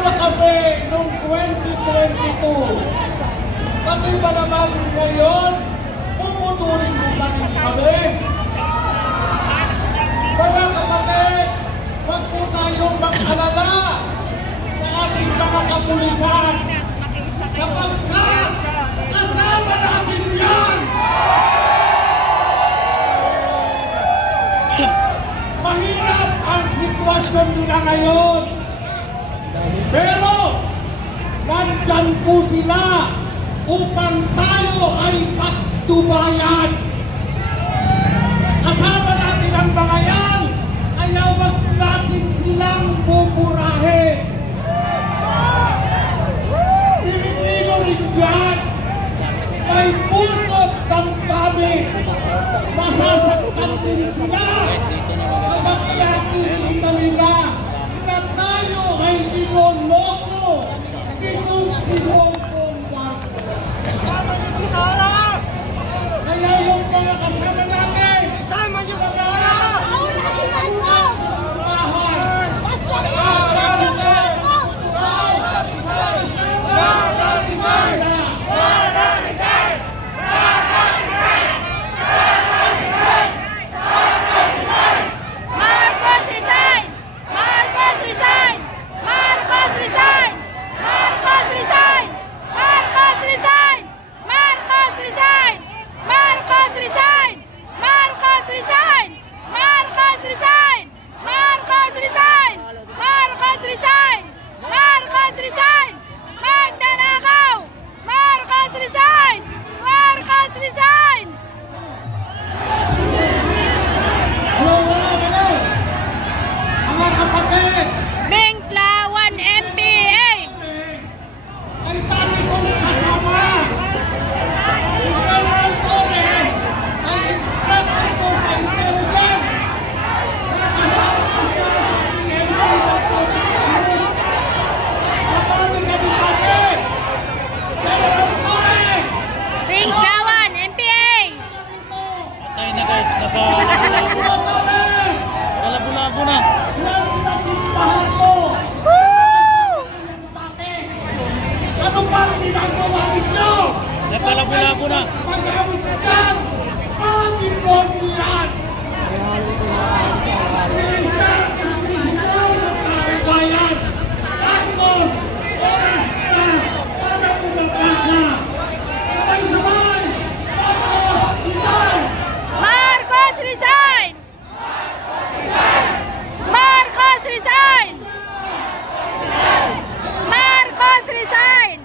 na kami noong 2022. Kasi ba naman ngayon, puputulin mo pa rin kami? Mga kapatid, wag po tayong mag-alala sa ating mga kapulisan sapagkat kasama natin yan! Mahirap ang sitwasyon nila ngayon. Pero, nandyan po sila upang tayo ay pagtubayan. Kasama natin ang mga yan, kaya wag natin silang buburahin. Pilipino rin yan. May puso't damdamin. Masasaktan din sila. Kapag nakikita nila na tayo ay niloloko nitong si Bongbong Marcos. Kaya yung mga kasama natin, kasama nyo sa Sara! Labo na. Yan sila simbahan ko. Ano pang ginagawa ninyo? Nagkalabo-labo na. Pag-awit dyan, mga timboni yan. Isang isisigaw ng kabayan. Marcos, oras na para bumaba ka. Sabay-sabay, Marcos, resign! Marcos, resign! Marcos, resign! Marcos, resign!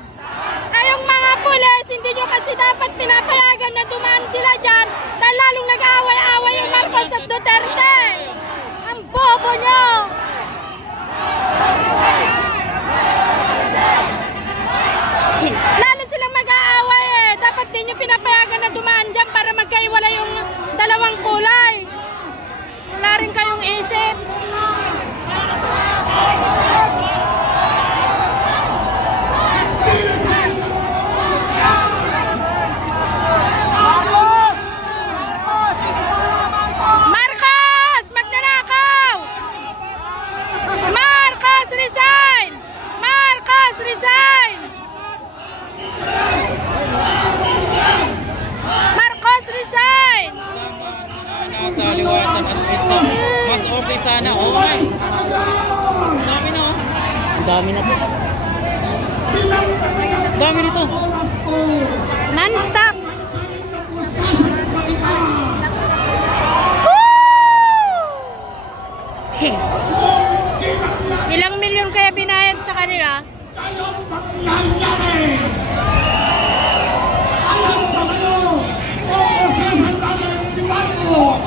Kayong mga pulis, hindi nyo kasi dapat pinapayagan na dumaan sila dyan dahil lalong nag-aaway-aaway yung Marcos at Duterte. Ang bobo nyo! Lalo silang mag-aaway eh. Dapat din nyo pinapayagan na dumaan dyan para magkaiwala yung dalawang kulay. Wala rin kayong isip. Marcos! Magnanakaw! Marcos, resign! Marcos, resign! Marcos, resign! Sa liwasan at pizza. Mas okay sana. Okay. Dami na oh. Dami na to. Dami nito. Non-stop! Ilang milyon kaya binayad sa kanila? Alam ba kayo kung usasan natin si Marcos?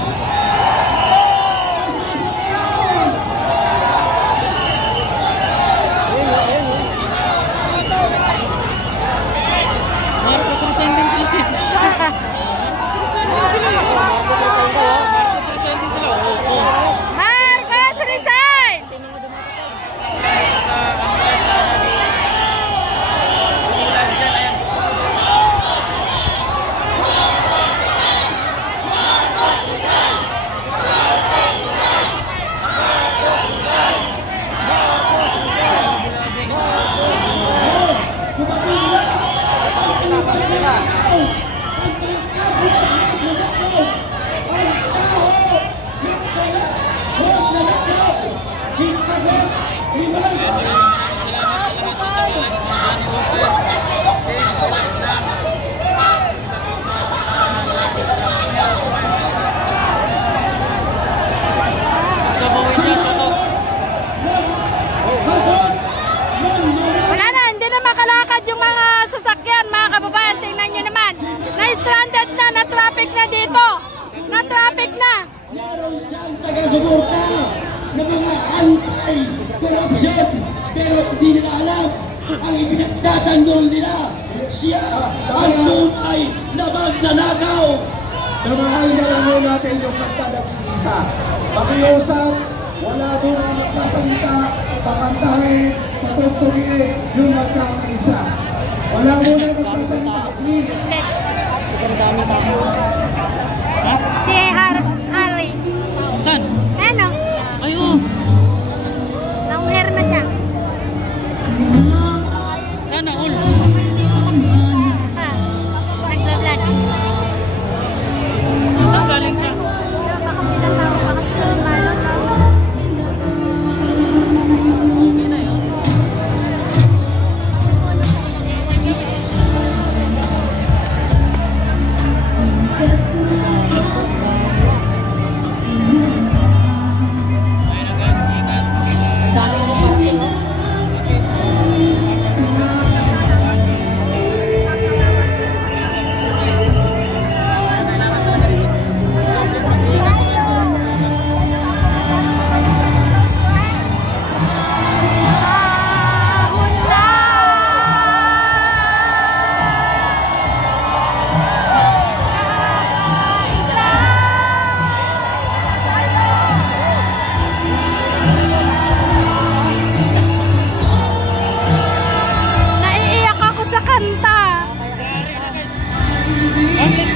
Marcos resign din sila. Marcos resign din sila. Marcos resign din sila. Marcos, resign! ng mga anti-corruption. Pero hindi nila alam ang ipinagtatanggol nila. Siya ang tunay na magnanakaw. Namahay na lang ho natin yung kanta ng isa. Pakiusap, wala mo na magsasalita, pakantahin, patugtugin yung magkakaisa. Wala mo na magsasalita, please. Si Harry. Saan? Ano? Ayun. Long-hair na siya. Sana all. Nagla-vlog. Saan galing siya? Okay na yun. Ayun na guys, ingat. Naiiyak ako sa kanta. Okay.